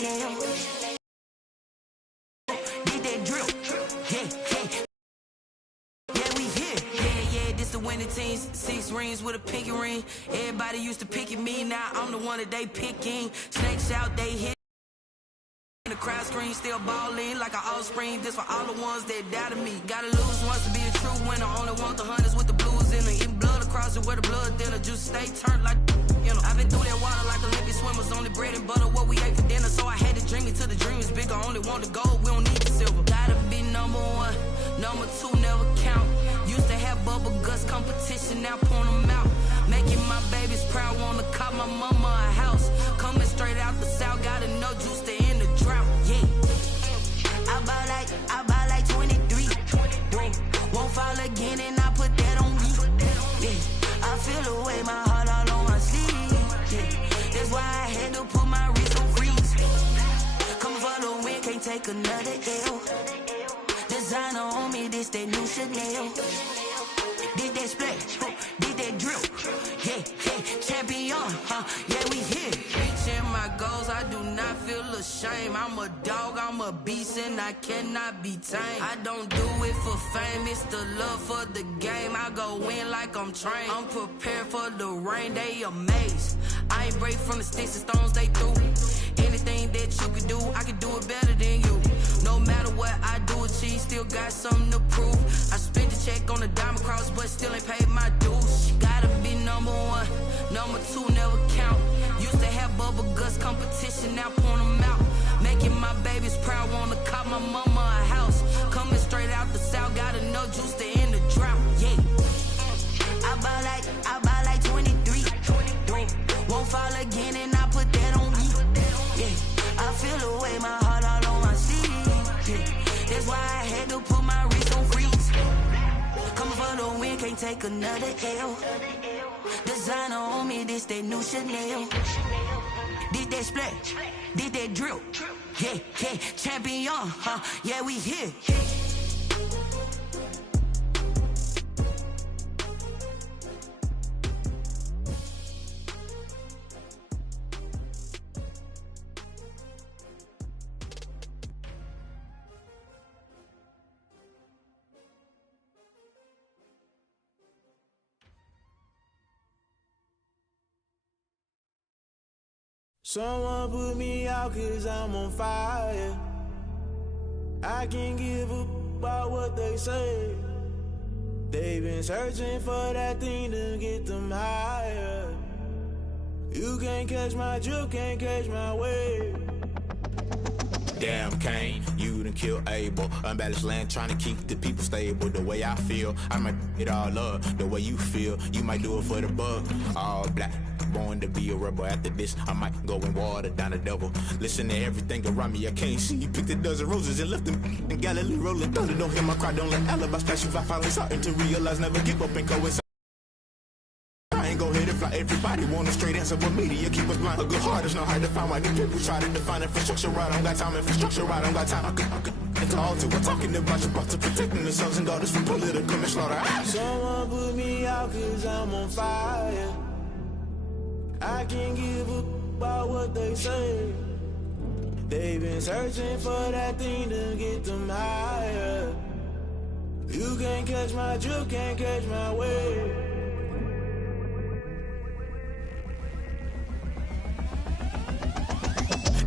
Chanel. Did that drill? Yeah, we here. Yeah, this the winning teams. 6 rings with a pinky ring. Everybody used to picking me, now I'm the one that they picking. Snakes out, they hit. The crowd scream, still ballin' like an offspring. This for all the ones that doubted me. Gotta lose once to be a true winner. Only want the hunters with the blues in it. Eating blood across it where the blood thinner. Juice stay turned like, you know. I've been through that water like Olympic swimmers. Only bread and butter what we ate for dinner. So I had to dream it till the dream is bigger. Only want the gold, we don't need the silver. Gotta be number 1, number 2 never count. Used to have bubble guts competition, now point them out. Making my babies proud, wanna cop my mama a house. Coming straight out the south, gotta know juice to end the drought. Yeah. I buy like 23. Won't fall again and I put that on me. Yeah. I feel the way, my heart all on my sleeve. Yeah. That's why I had to put my wrist on freeze. Coming for the win, can't take another L. Designer on me, this that new Chanel. Did that splash, did that drill. Yeah, champion, yeah, we here. Reaching my goals, I do not feel ashamed. I'm a dog, I'm a beast, and I cannot be tamed. I don't do it for fame, it's the love for the game. I go in like I'm trained. I'm prepared for the rain, they amazed. I ain't break from the sticks and stones they threw. Anything that you can do, I can do it better than you. No matter what I do, achieve, still got something to prove. I spent the check on the diamond cross, but still ain't paid my dues. Gotta be number 1, number 2 never count. Used to have bubble guts competition, now point them out. Making my babies proud, wanna cop my mama a house. Coming straight out the south, gotta know juice to end the drought. Yeah. I buy like 23. Won't fall again and I put that on me. Yeah. I feel the way, my heart all on my sleeve. Yeah. That's why I had to put my wrist on freeze. Coming for the win, can't take another L. Designer on me, this that new Chanel. Did that splash, did that drill. Yeah, champion, yeah, we here. Someone put me out cause I'm on fire. I can't give up about what they say. They've been searching for that thing to get them higher. You can't catch my drift, can't catch my wave. Damn Kane, you done killed Abel. Unbalanced land trying to keep the people stable. The way I feel, I might it all up. The way you feel, you might do it for the bug. All black, born to be a rebel. After this, I might go and water down the devil. Listen to everything around me, I can't see. Picked a dozen roses and left them in Galilee rolling thunder. Don't hear my cry, don't let alibis pass you. I finally starting to realize, never give up and coincide. I ain't go hit it fly. Everybody want a straight answer, but media keep us blind. A good heart is not hard to find. Why the people try to define infrastructure right? I don't got time. Infrastructure right, I don't got time. I could talk to. I'm talking about your to protecting the sons and daughters from political and slaughter. Someone put me out cause I'm on fire. I can't give up about what they say. They've been searching for that thing to get them higher. You can't catch my drift, can't catch my wave.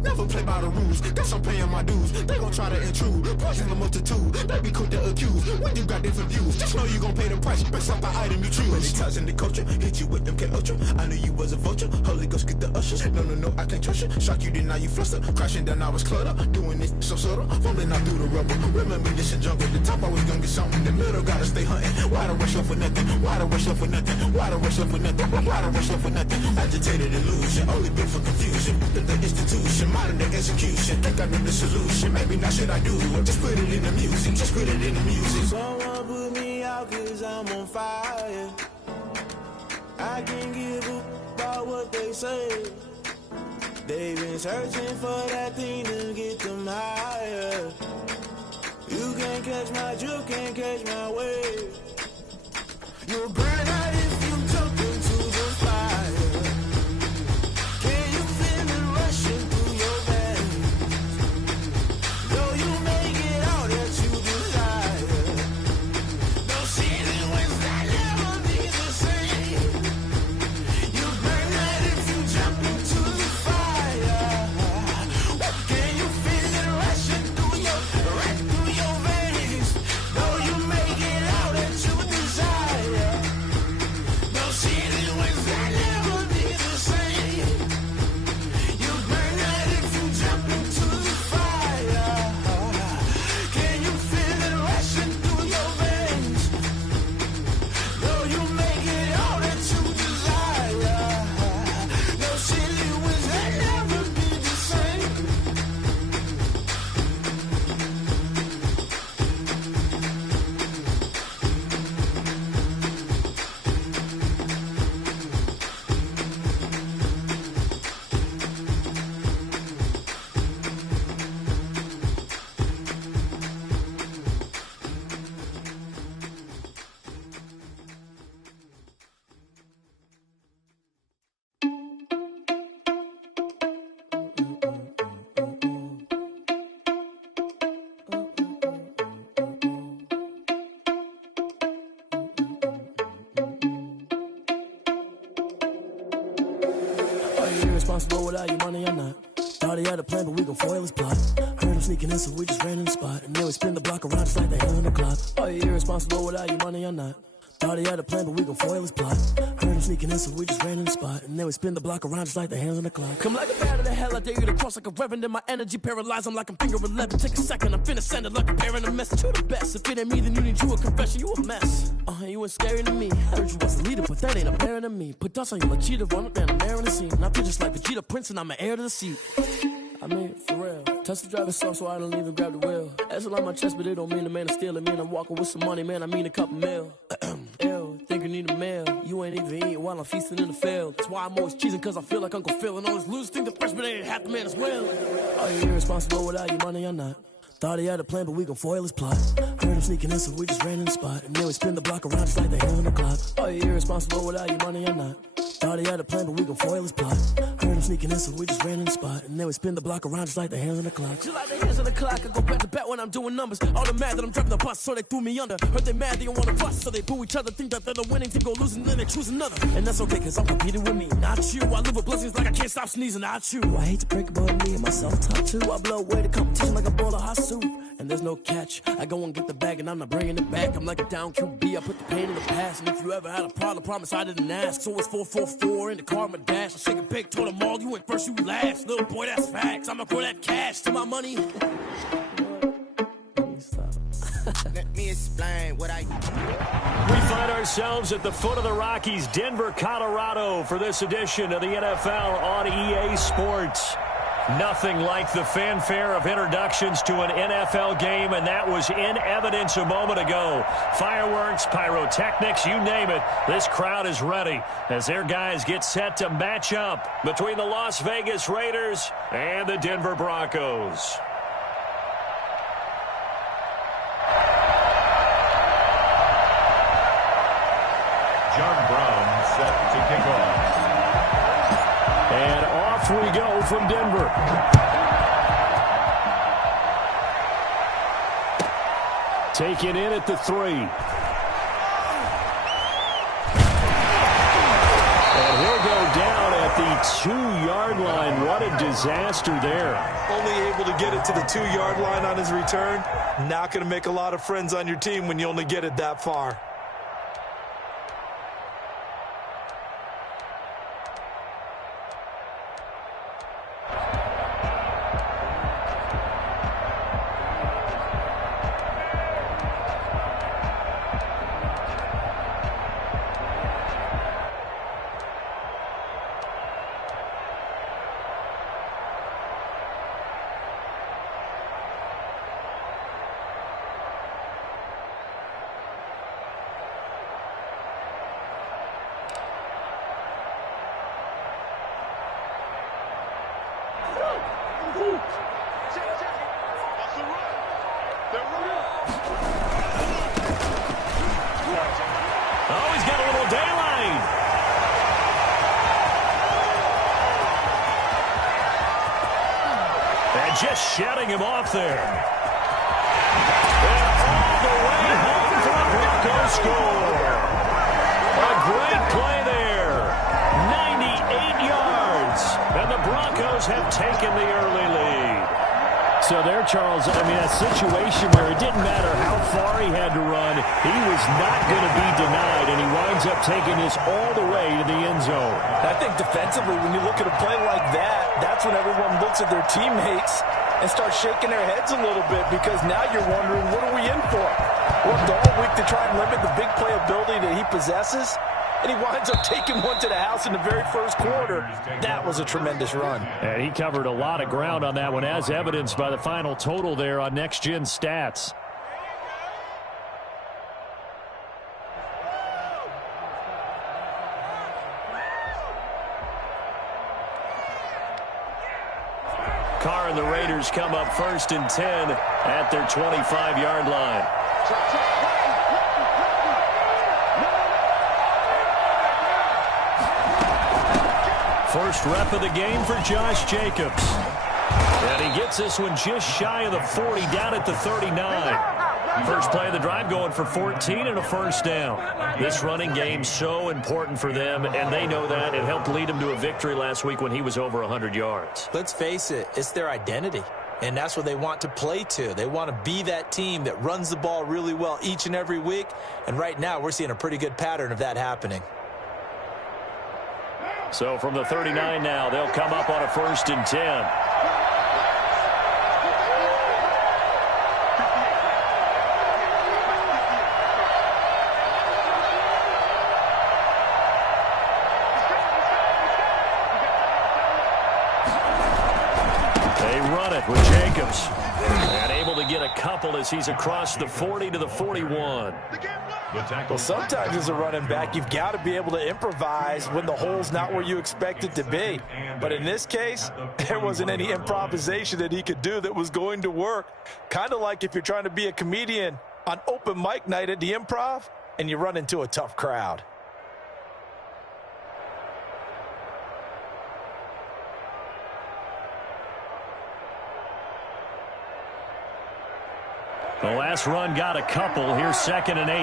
Never play by the rules, guess I'm paying my dues. They gon' try to intrude, poison the multitude. They be quick to accuse, when you got different views. Just know you gon' pay the price, based off the item you choose. When they touching the culture, hit you with them K-Ultra. I knew you was a vulture, Holy Ghost get the ushers. No, I can't trust you. Shock you, then now you fluster. Crashing down, I was cluttered. Doing this so subtle, fumbling out through the rubble. Remember this in jungle, the top always gonna get something. In the middle, gotta stay hunting. Why the rush left for nothing? Why the rush left for nothing? Why the rush left for nothing? Why the rush left for nothing? Agitated illusion, only been for confusion. The institution, modern day execution. Think I know the solution. Maybe not should I do it? Just put it in the music. Just put it in the music. Someone put me out cause I'm on fire. I can't give up about what they say. They've been searching for that thing to get them higher. You can't catch my drift, can't catch my wave. You'll burn out if you jump into the fire. Can you feel it rushing through your veins? you irresponsible without your money or not? Thought he had a plan, but we gon' foil his plot. Heard him sneaking in, so we just ran in the spot. And then we spin the block around just like the hell in the clock. Are you irresponsible without your money or not? Thought he had a plan, but we gon' foil his plot. Heard him sneaking in, so we just ran in the spot. And then we spin the block around just like the hands on the clock. Come like a bat of the hell, I dare you to cross like a reverend. And my energy paralyzed, I'm like I'm finger 11. Take a second, I'm finna send it like a parent a message. You the best, if it ain't me, then you need you a confession. You a mess, you ain't scary to me. Heard you was a leader, but that ain't apparent to me. Put dust on you like cheetah, run up and I'm there in the scene. And I feel just like Vegeta Prince, and I'm an heir to the seat. I mean, for real. Touch the driver's soft so I don't even grab the wheel. That's on my chest, but it don't mean the man is stealing. Mean I'm walking with some money, man, I mean a couple mil. Ew, think you need a meal. You ain't even eating while I'm feasting in the field. That's why I'm always cheesing, cause I feel like Uncle Phil. And all those losers think the freshman ain't half the man as well. Are you irresponsible without your money or not? Thought he had a plan, but we gon' foil his plot. Heard him sneaking in, so we just ran in the spot. And then we spin the block around just like the hell in the clock. Are you irresponsible without your money or not? Thought he had a plan, but we gon' foil his plot. Heard him sneaking in, so we just ran in the spot. And then we spin the block around just like the hands on the clock. Just like the hands on the clock, I go back to back when I'm doing numbers. All the mad that I'm driving the bus, so they threw me under. Heard they mad, they don't wanna fuss, so they boo each other. Think that they're the winning team, go losing, then they choose another. And that's okay, cause I'm competing with me, not you. I live with blessings like I can't stop sneezing, not you. I hate to break it, but me and myself talk too. I blow away the competition like a bowl of hot soup. And there's no catch. I go and get the bag and I'm not bringing it back. I'm like a down QB, I put the pain in the past. And if you ever had a problem, promise I didn't ask. So it's 444 in the car, my dash. I shake a big, told them all, you went first, you last. Little boy, that's facts. I'ma throw that cash to my money. Let me explain what I... We find ourselves at the foot of the Rockies, Denver, Colorado, for this edition of the NFL on EA Sports. Nothing like the fanfare of introductions to an NFL game, and that was in evidence a moment ago. Fireworks, pyrotechnics, you name it. This crowd is ready as their guys get set to match up between the Las Vegas Raiders and the Denver Broncos. John Brown set to kick off. And off we go from Denver. Taken in at the 3. And he'll go down at the 2-yard line. What a disaster there. Only able to get it to the 2-yard line on his return. Not going to make a lot of friends on your team when you only get it that far. Oh, he's got a little daylight. And just shutting him off there. And all the way home for a Broncos score. A great play there. 98 yards. And the Broncos have taken the early lead. So there, Charles, I mean, a situation where it didn't matter how far he had to run, he was not going to be denied, and he winds up taking this all the way to the end zone. I think defensively, when you look at a play like that, that's when everyone looks at their teammates and starts shaking their heads a little bit, because now you're wondering, what are we in for? Worked all week to try and limit the big play ability that he possesses, and he winds up taking one to the house in the very first quarter. That was a tremendous run. And he covered a lot of ground on that one, as evidenced by the final total there on Next Gen Stats. Carr and the Raiders come up 1st and 10 at their 25-yard line. First rep of the game for Josh Jacobs. And he gets this one just shy of the 40, down at the 39. First play of the drive going for 14 and a first down. This running game so important for them, and they know that. It helped lead them to a victory last week when he was over 100 yards. Let's face it, it's their identity, and that's what they want to play to. They want to be that team that runs the ball really well each and every week, and right now we're seeing a pretty good pattern of that happening. So from the 39 now, they'll come up on a 1st and 10. With Jacobs, and able to get a couple as he's across the 40 to the 41. Well, sometimes as a running back, you've got to be able to improvise when the hole's not where you expect it to be. But in this case, there wasn't any improvisation that he could do that was going to work. Kind of like if you're trying to be a comedian on open mic night at the Improv and you run into a tough crowd. The last run got a couple. Here's 2nd and 8.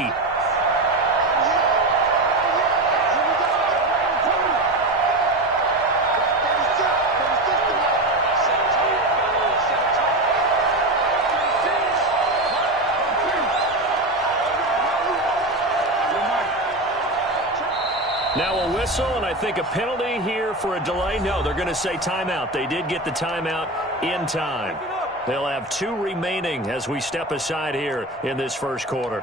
Now a whistle, and I think a penalty here for a delay. No, they're going to say timeout. They did get the timeout in time. They'll have 2 remaining as we step aside here in this first quarter.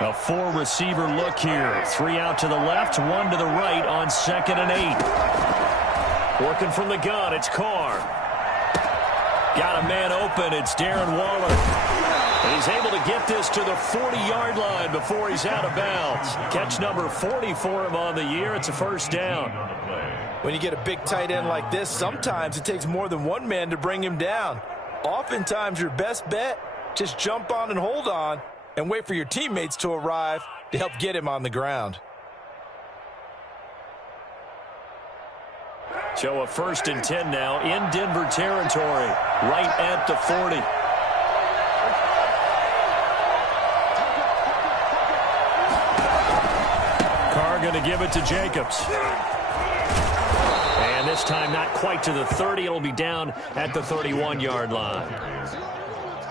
A 4-receiver look here. 3 out to the left, 1 to the right on 2nd and 8. Working from the gun, it's Carr. Got a man open. It's Darren Waller. And he's able to get this to the 40-yard line before he's out of bounds. Catch number 40 for him on the year. It's a first down. When you get a big tight end like this, sometimes it takes more than one man to bring him down. Oftentimes, your best bet, just jump on and hold on and wait for your teammates to arrive to help get him on the ground. So a 1st and 10 now in Denver territory, right at the 40. Carr going to give it to Jacobs. And this time not quite to the 30. It'll be down at the 31-yard line.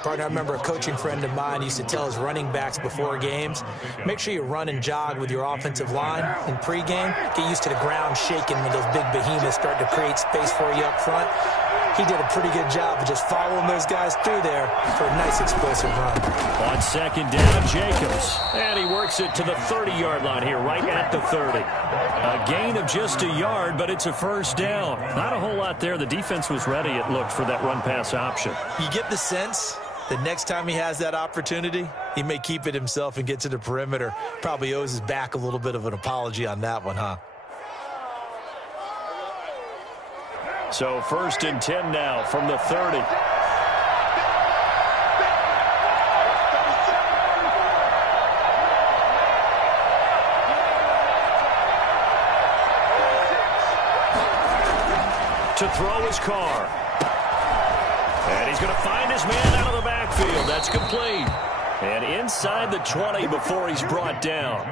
Partner, I remember a coaching friend of mine used to tell his running backs before games, make sure you run and jog with your offensive line in pregame. Get used to the ground shaking when those big behemoths start to create space for you up front. He did a pretty good job of just following those guys through there for a nice explosive run. On 2nd down, Jacobs. And he works it to the 30-yard line here, right at the 30. A gain of just a yard, but it's a first down. Not a whole lot there. The defense was ready, it looked, for that run-pass option. You get the sense the next time he has that opportunity, he may keep it himself and get to the perimeter. Probably owes his back a little bit of an apology on that one, huh? So 1st and 10 now from the 30. To throw his Carr. And he's going to find his man out of the backfield. That's complete. And inside the 20 before he's brought down.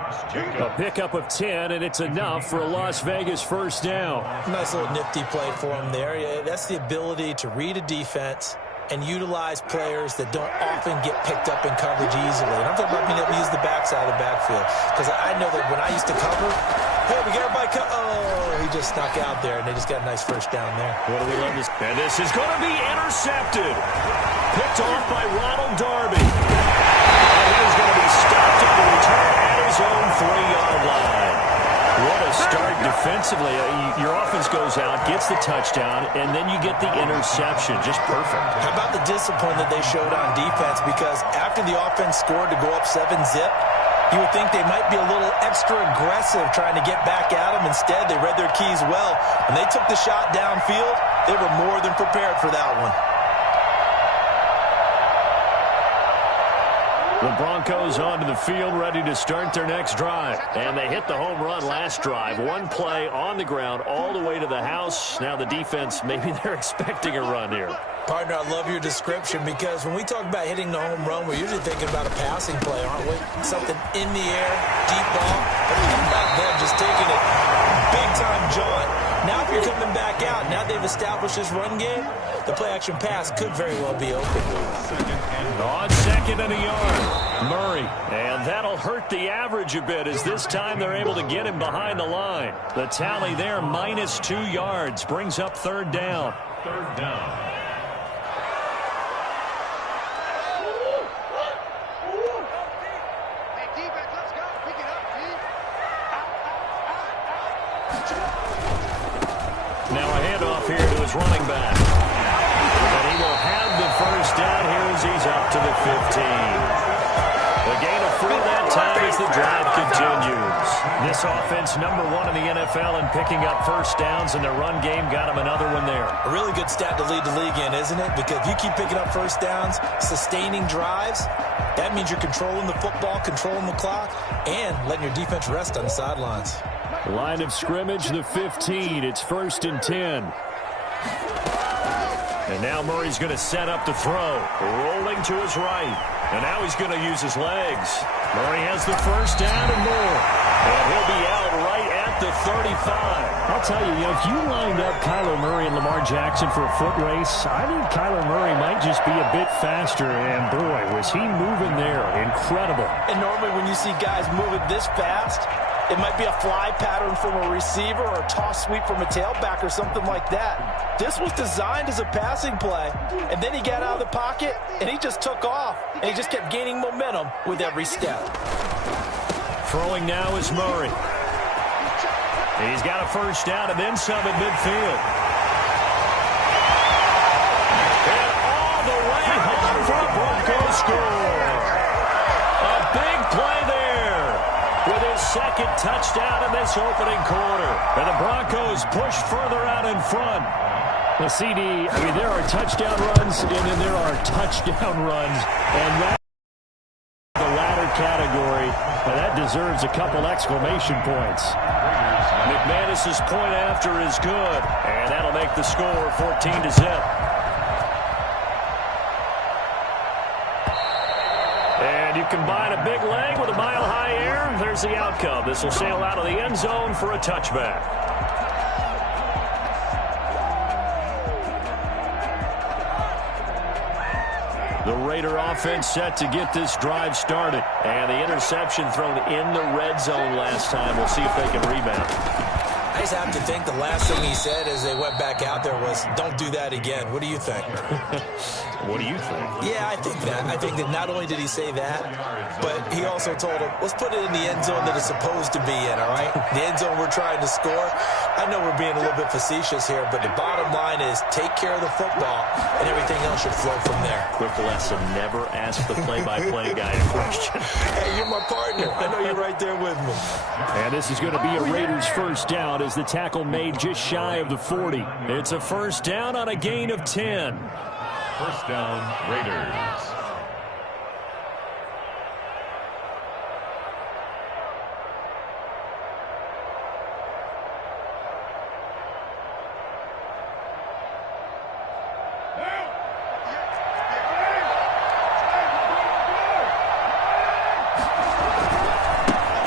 A pickup of 10, and it's enough for a Las Vegas first down. Nice little nifty play for him there. Yeah, that's the ability to read a defense and utilize players that don't often get picked up in coverage easily. And I'm talking about being able to use the backside of the backfield. Because I know that when I used to cover, hey, we got everybody he just snuck out there, and they just got a nice first down there. What do we love this? And this is going to be intercepted. Picked off by Ronald Darby. And he's going to be stopped on the return at his own 3-yard line. What a start defensively. Your offense goes out, gets the touchdown, and then you get the interception. Just perfect. How about the discipline that they showed on defense? Because after the offense scored to go up 7-zip, you would think they might be a little extra aggressive trying to get back at them. Instead, they read their keys well. When they took the shot downfield, they were more than prepared for that one. The Broncos onto the field, ready to start their next drive. And they hit the home run last drive. One play on the ground all the way to the house. Now the defense, maybe they're expecting a run here. Partner, I love your description because when we talk about hitting the home run, we're usually thinking about a passing play, aren't we? Something in the air, deep ball. But how about them just taking it big-time jaunt? Now if you're coming back out, now they've established this run game, the play-action pass could very well be open. On second and a yard, Murray. And that'll hurt the average a bit as this time they're able to get him behind the line. The tally there, -2 yards, brings up third down. Third down. Now a handoff here to his running back. And he will have the first down here as he's up to the 15. The gain of 4 that time as the drive continues. This offense #1 in the NFL in picking up first downs, and their run game got him another one there. A really good stat to lead the league in, isn't it? Because if you keep picking up first downs, sustaining drives, that means you're controlling the football, controlling the clock, and letting your defense rest on the sidelines. Line of scrimmage, the 15. It's 1st and 10. And now Murray's going to set up the throw. Rolling to his right. And now he's going to use his legs. Murray has the first down and more. And he'll be out right at the 35. I'll tell you, if you lined up Kyler Murray and Lamar Jackson for a foot race, I think Kyler Murray might just be a bit faster. And boy, was he moving there. Incredible. And normally when you see guys moving this fast, it might be a fly pattern from a receiver or a toss sweep from a tailback or something like that. This was designed as a passing play, and then he got out of the pocket, and he just took off, and he just kept gaining momentum with every step. Throwing now is Murray. He's got a first down and then some at midfield. And all the way home for a Broncos score. A big play there with his second touchdown in this opening quarter. And the Broncos push further out in front. The CD, I mean, there are touchdown runs, and then there are touchdown runs. And that the latter category, and that deserves a couple exclamation points. McManus's point after is good, and that'll make the score 14-0. And you combine a big leg with a mile-high air, there's the outcome. This will sail out of the end zone for a touchback. The Raider offense set to get this drive started. And the interception thrown in the red zone last time. We'll see if they can rebound. I just have to think the last thing he said as they went back out there was, don't do that again. What do you think? What do you think? Yeah, I think that. I think that not only did he say that, but he also told him, let's put it in the end zone that it's supposed to be in, all right? The end zone we're trying to score. I know we're being a little bit facetious here, but the bottom line is take care of the football, and everything else should flow from there. Quick lesson, never ask the play-by-play guy a question. Hey, you're my partner. I know you're right there with me. And this is going to be a Raiders first down as the tackle made just shy of the 40. It's a first down on a gain of 10. First down, Raiders.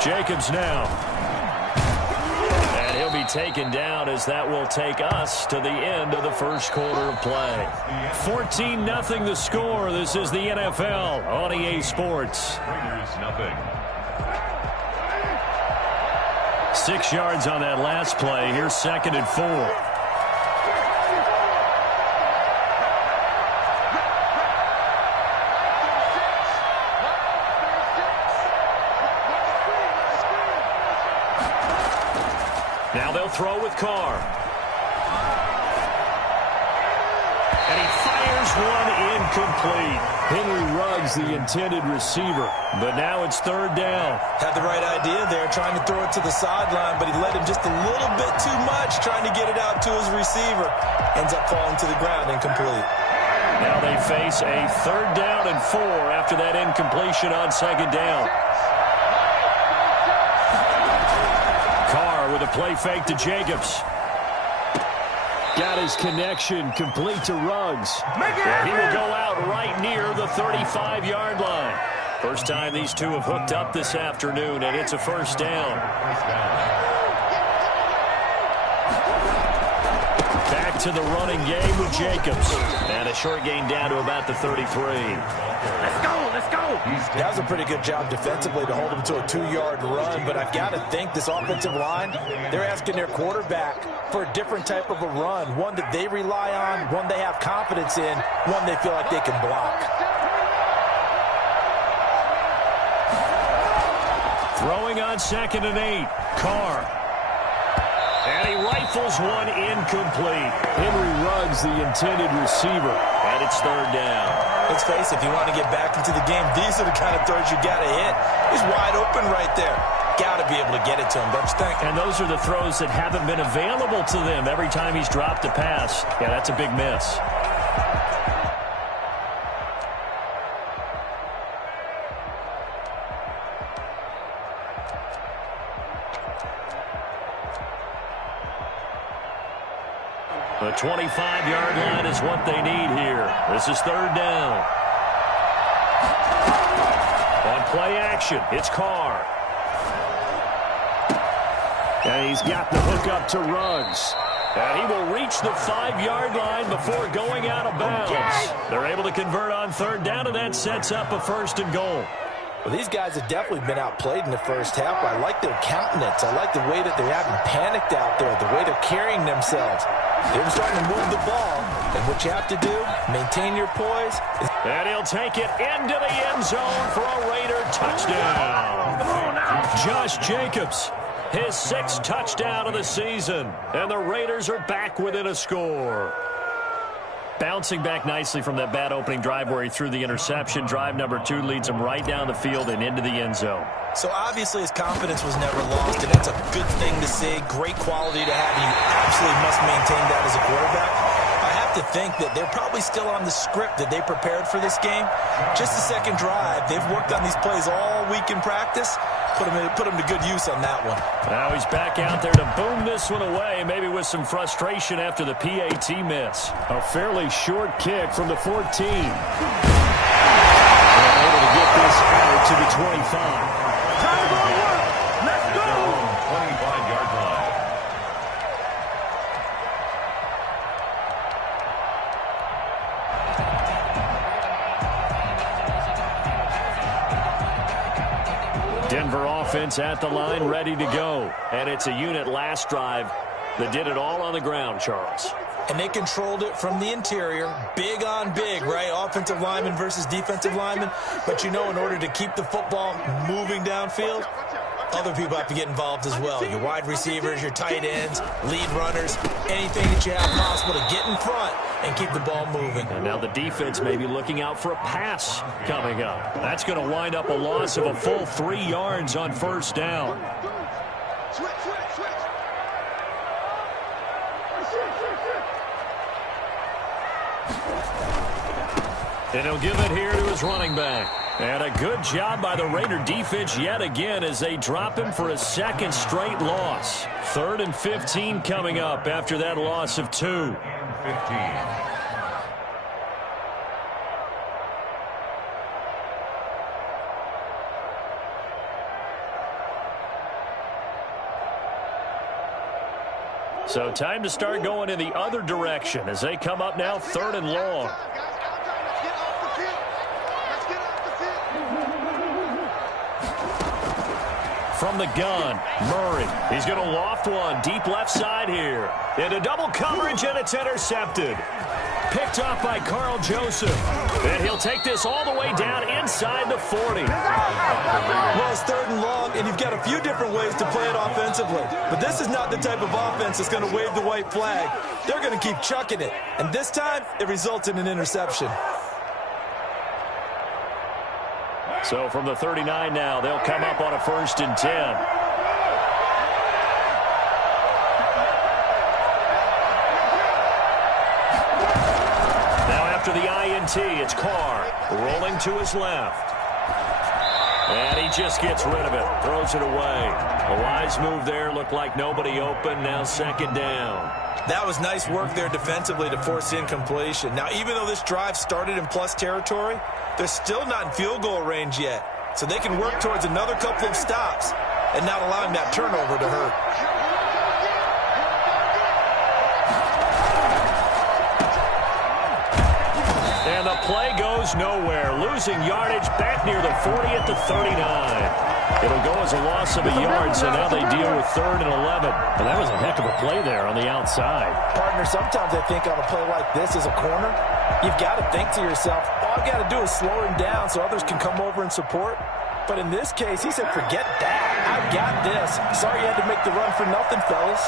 Jacobs now. And he'll be taken down as that will take us to the end of the first quarter of play. 14-0 the score. This is the NFL on EA Sports. Raiders nothing. 6 yards on that last play. Here's 2nd and 4. Now they'll throw with Carr. And he fires one incomplete. Henry Ruggs, the intended receiver. But now it's 3rd down. Had the right idea there, trying to throw it to the sideline, but he let him just a little bit too much, trying to get it out to his receiver. Ends up falling to the ground, incomplete. Now they face a 3rd down and 4 after that incompletion on 2nd down. Carr with a play fake to Jacobs. Got his connection complete to Ruggs. And he will go out right near the 35-yard line. First time these two have hooked up this afternoon, and it's a 1st down. Back to the running game with Jacobs. And a short gain down to about the 33. Let's go, let's go. That was a pretty good job defensively to hold him to a 2-yard run, but I've got to think this offensive line, they're asking their quarterback for a different type of a run, one that they rely on, one they have confidence in, one they feel like they can block. Throwing on 2nd and 8. Carr. And he rifles one incomplete. Henry Ruggs, the intended receiver. And it's 3rd down. Let's face it, if you want to get back into the game, these are the kind of throws you got to hit. He's wide open right there. Got to be able to get it to him, don't you think? And those are the throws that haven't been available to them every time he's dropped a pass. Yeah, that's a big miss. The 25-yard line is what they need here. This is 3rd down. On play action, it's Carr. And he's got the hook up to Ruggs. And he will reach the 5-yard line before going out of bounds. They're able to convert on 3rd down, and that sets up a 1st and goal. Well, these guys have definitely been outplayed in the first half. I like their countenance. I like the way that they haven't panicked out there, the way they're carrying themselves. They're starting to move the ball. And what you have to do, maintain your poise. And he'll take it into the end zone for a Raider touchdown. Josh Jacobs, his 6th touchdown of the season. And the Raiders are back within a score. Bouncing back nicely from that bad opening drive where he threw the interception. Drive number 2 leads him right down the field and into the end zone. So obviously his confidence was never lost, and that's a good thing to see. Great quality to have. You absolutely must maintain that as a quarterback. I have to think that they're probably still on the script that they prepared for this game. Just the 2nd drive. They've worked on these plays all week in practice. Put him to good use on that one. Now he's back out there to boom this one away, maybe with some frustration after the PAT miss. A fairly short kick from the 14. And able to get this out to the 25. Time to work. Let's go. 25-yard line. Denver offense at the line, ready to go. And it's a unit last drive that did it all on the ground, Charles. And they controlled it from the interior. Big on big, right? Offensive lineman versus defensive lineman. But you know, in order to keep the football moving downfield, other people have to get involved as well. Your wide receivers, your tight ends, lead runners, anything that you have possible to get in front and keep the ball moving. And now the defense may be looking out for a pass coming up. That's going to wind up a loss of a full 3 yards on 1st down. And he'll give it here to his running back. And a good job by the Raider defense yet again as they drop him for a 2nd straight loss. 3rd and 15 coming up after that loss of 2. 15. So time to start going in the other direction as they come up now 3rd and long. From the gun, Murray. He's going to loft one deep left side here. Into double coverage, and it's intercepted. Picked off by Carl Joseph. And he'll take this all the way down inside the 40. Well, it's 3rd and long, and you've got a few different ways to play it offensively. But this is not the type of offense that's going to wave the white flag. They're going to keep chucking it. And this time, it results in an interception. So from the 39 now, they'll come up on a 1st and 10. Now after the INT. It's Carr rolling to his left. And he just gets rid of it. Throws it away. A wise move there. Looked like nobody open. Now second down. That was nice work there defensively to force incompletion. Now, even though this drive started in plus territory, they're still not in field goal range yet. So they can work towards another couple of stops and not allowing that turnover to hurt. And the play goes nowhere. Losing yardage back near the 40 at the 39. It'll go as a loss of a yard, so now they deal with 3rd and 11. And that was a heck of a play there on the outside. Partner, sometimes I think on a play like this as a corner, you've got to think to yourself, all I've got to do is slow him down so others can come over and support. But in this case, he said, forget that. I've got this. Sorry you had to make the run for nothing, fellas.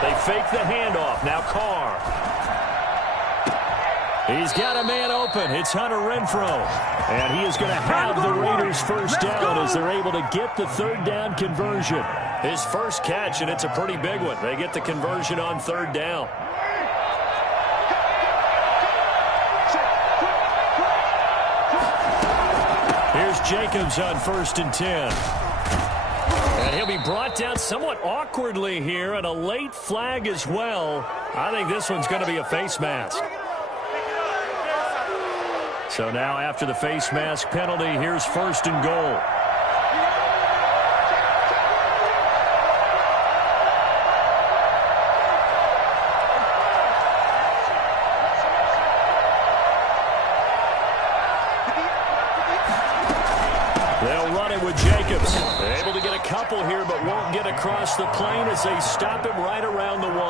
They fake the handoff. Now Carr. He's got a man open. It's Hunter Renfrow. And he is going to have the Raiders first down as they're able to get the 3rd down conversion. His first catch, and it's a pretty big one. They get the conversion on 3rd down. Here's Jacobs on 1st and 10. And he'll be brought down somewhat awkwardly here, and a late flag as well. I think this one's going to be a face mask. So now after the face mask penalty, here's 1st and goal. They'll run it with Jacobs. They're able to get a couple here, but won't get across the plane as they stop him right around the 1.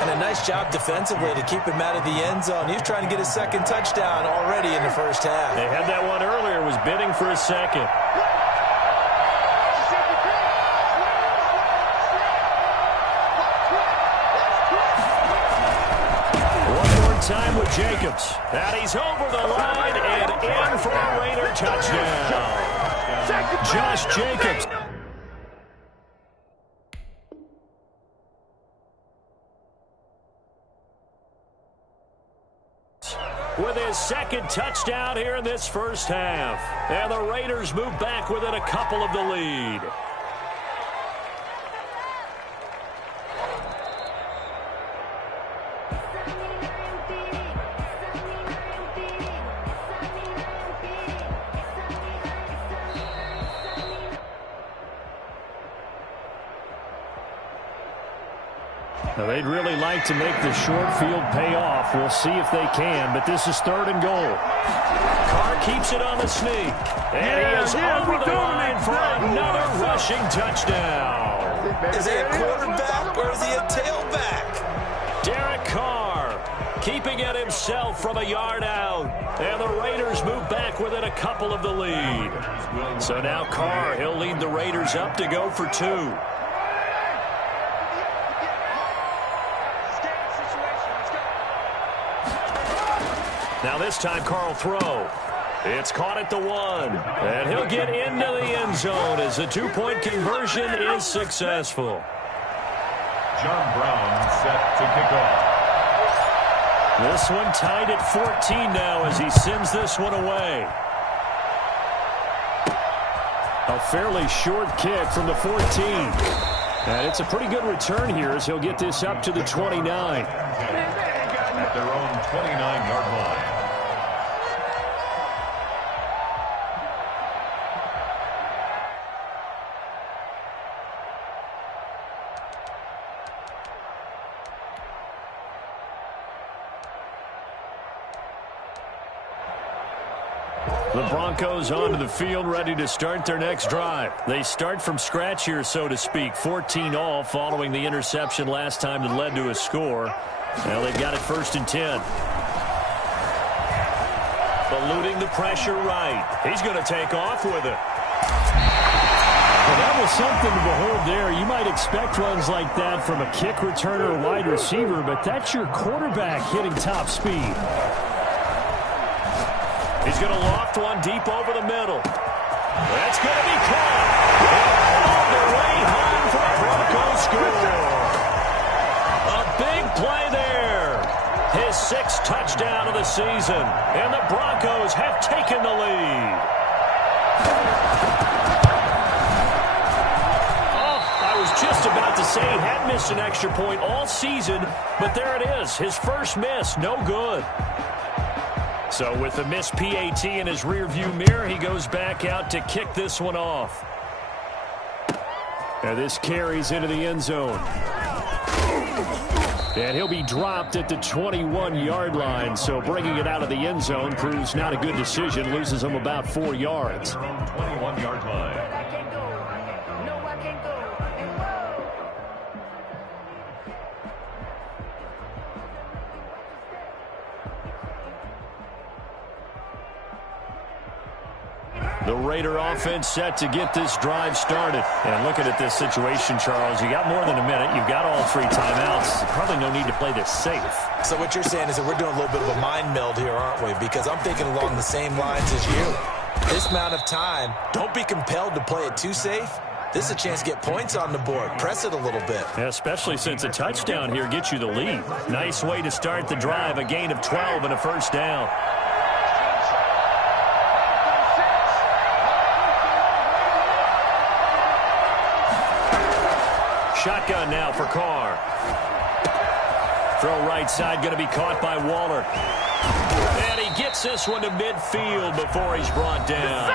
And a nice job defensively to keep him out of the end zone. He was trying to get his 2nd touchdown already in the first half. They had that one earlier, was bidding for a 2nd. One more time with Jacobs. And he's over the line and in for a Raider touchdown. Josh Jacobs. With his 2nd touchdown here in this first half. And the Raiders move back within a couple of the lead. Now they'd really like to make the short field pay off. We'll see if they can, but this is 3rd and goal. Carr keeps it on the sneak. And he is over the line for another rushing touchdown. Is he a quarterback or is he a tailback? Derek Carr keeping it himself from a yard out. And the Raiders move back within a couple of the lead. So now Carr, he'll lead the Raiders up to go for 2. Now this time Carr will throw. It's caught at the 1. And he'll get into the end zone as the 2-point conversion is successful. John Brown set to kick off. This one tied at 14 now as he sends this one away. A fairly short kick from the 14. And it's a pretty good return here as he'll get this up to the 29. At their own 29-yard line. The Broncos onto the field, ready to start their next drive. They start from scratch here, so to speak. 14 all following the interception last time that led to a score. Well, they've got it 1st and 10. Eluding the pressure right. He's going to take off with it. Well, that was something to behold there. You might expect runs like that from a kick returner or wide receiver, but that's your quarterback hitting top speed. He's going to loft one deep over the middle. That's going to be caught. And all the way home for a sixth touchdown of the season, and the Broncos have taken the lead. I was just about to say he had missed an extra point all season, but there it is. His first miss, no good. So with the missed PAT in his rearview mirror, he goes back out to kick this one off. And this carries into the end zone. And he'll be dropped at the 21-yard line, so bringing it out of the end zone proves not a good decision, loses him about 4 yards. 21-yard line. The Raider offense set to get this drive started. And looking at this situation, Charles, you got more than a minute. You've got all 3 timeouts. Probably no need to play this safe. So what you're saying is that we're doing a little bit of a mind meld here, aren't we? Because I'm thinking along the same lines as you. This amount of time, don't be compelled to play it too safe. This is a chance to get points on the board. Press it a little bit. Yeah, especially since a touchdown here gets you the lead. Nice way to start the drive. A gain of 12 and a first down. Shotgun now for Carr. Throw right side going to be caught by Waller. And he gets this one to midfield before he's brought down.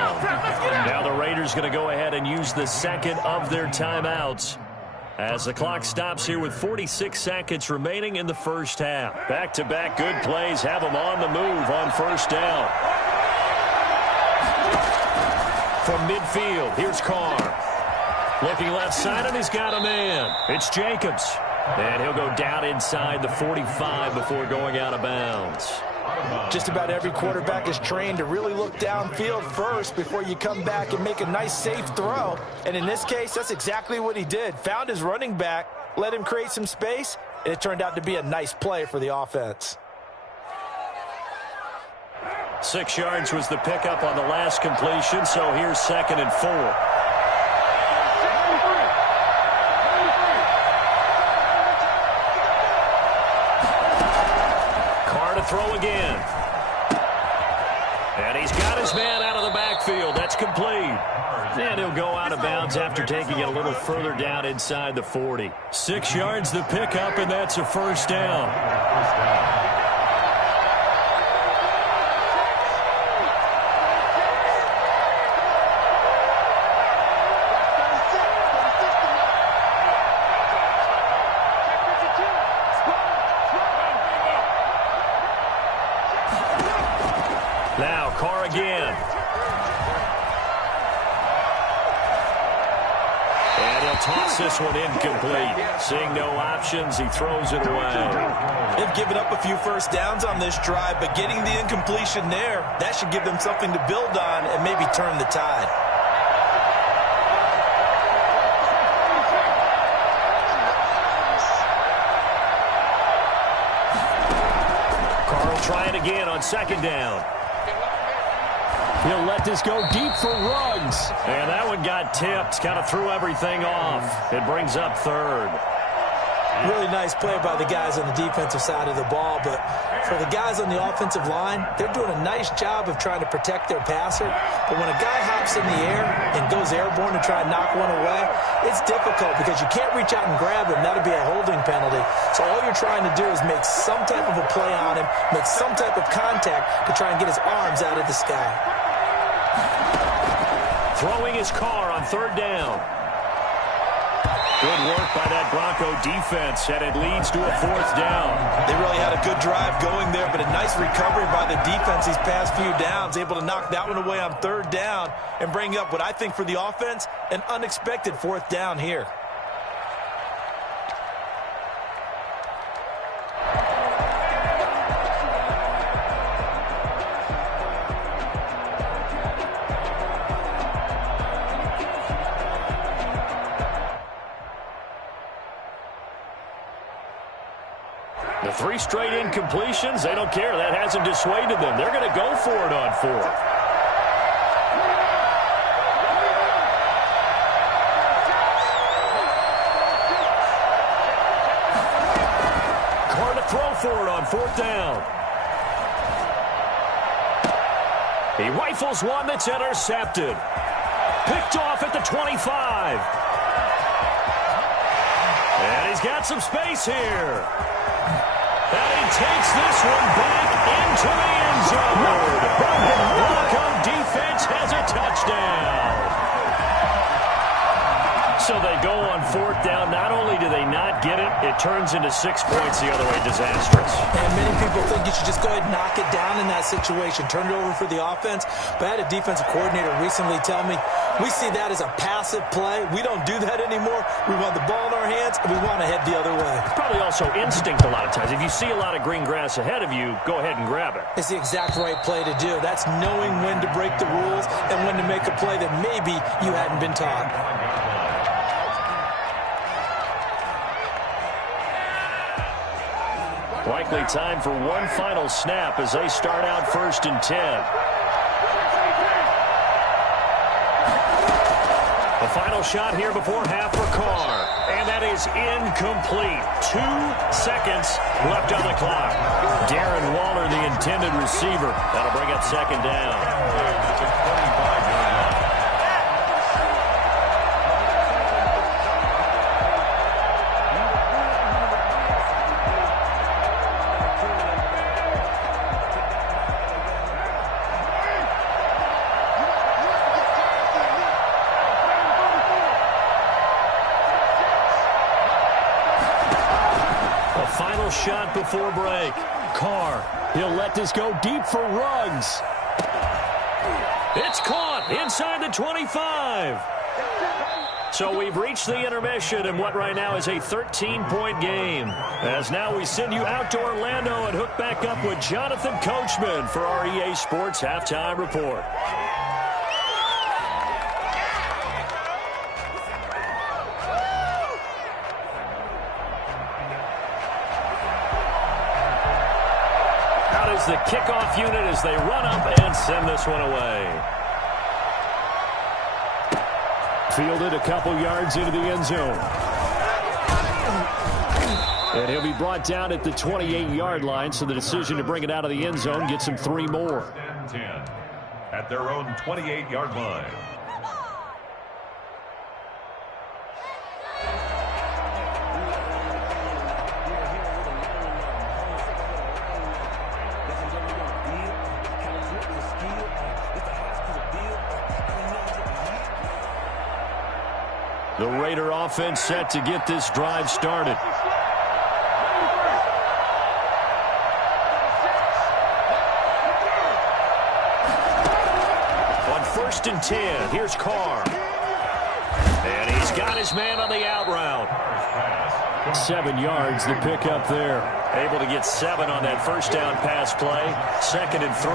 Now the Raiders going to go ahead and use the second of their timeouts as the clock stops here with 46 seconds remaining in the first half. Back-to-back good plays have them on the move on first down. From midfield, here's Carr. Looking left side, and he's got a man. It's Jacobs. And he'll go down inside the 45 before going out of bounds. Just about every quarterback is trained to really look downfield first before you come back and make a nice, safe throw. And in this case, that's exactly what he did. Found his running back, let him create some space, and it turned out to be a nice play for the offense. 6 yards was the pickup on the last completion, so here's 2nd and 4. Throw again. And he's got his man out of the backfield. That's complete. And he'll go out of bounds after taking it a little further down inside the 40. 6 yards the pickup, and that's a first down. Now, Carr again. And he'll toss this one incomplete. Seeing no options, he throws it away. They've given up a few first downs on this drive, but getting the incompletion there, that should give them something to build on and maybe turn the tide. Carr will try it again on 2nd down. He'll let this go deep for Ruggs. And that one got tipped. Kind of threw everything off. It brings up 3rd. Really nice play by the guys on the defensive side of the ball, but for the guys on the offensive line, they're doing a nice job of trying to protect their passer. But when a guy hops in the air and goes airborne to try and knock one away, it's difficult because you can't reach out and grab him. That'll be a holding penalty. So all you're trying to do is make some type of a play on him, make some type of contact to try and get his arms out of the sky. Throwing his Carr on 3rd down. Good work by that Bronco defense, and it leads to a 4th down. They really had a good drive going there, but a nice recovery by the defense these past few downs, able to knock that one away on 3rd down and bring up what I think for the offense, an unexpected 4th down here. The 3 straight incompletions, they don't care. That hasn't dissuaded them. They're going to go for it on 4th. Carr to throw for it on 4th down. He rifles one that's intercepted. Picked off at the 25. And he's got some space here. And he takes this one back into the end zone. Welcome defense has a touchdown. So they go on 4th down. Not only do they not get it, it turns into 6 points the other way. Disastrous. And many people think you should just go ahead and knock it down in that situation. Turn it over for the offense. But I had a defensive coordinator recently tell me, we see that as a passive play. We don't do that anymore. We want the ball in our hands, and we want to head the other way. Probably also instinct a lot of times. If you see a lot of green grass ahead of you, go ahead and grab it. It's the exact right play to do. That's knowing when to break the rules and when to make a play that maybe you hadn't been taught. Likely time for one final snap as they start out 1st and 10. The final shot here before half for Carr. And that is incomplete. 2 seconds left on the clock. Darren Waller, the intended receiver. That'll bring up 2nd down. Shot before break. Carr, he'll let this go deep for Ruggs. It's caught inside the 25. So we've reached the intermission in what right now is a 13-point game. As now we send you out to Orlando and hook back up with Jonathan Coachman for our EA Sports Halftime Report. The kickoff unit as they run up and send this one away. Fielded a couple yards into the end zone. And he'll be brought down at the 28-yard line, so the decision to bring it out of the end zone gets him 3 more. 10 at their own 28-yard line. The Raider offense set to get this drive started. On 1st and 10, here's Carr. And he's got his man on the out route. 7 yards, the pickup there. Able to get 7 on that 1st down pass play. 2nd and 3.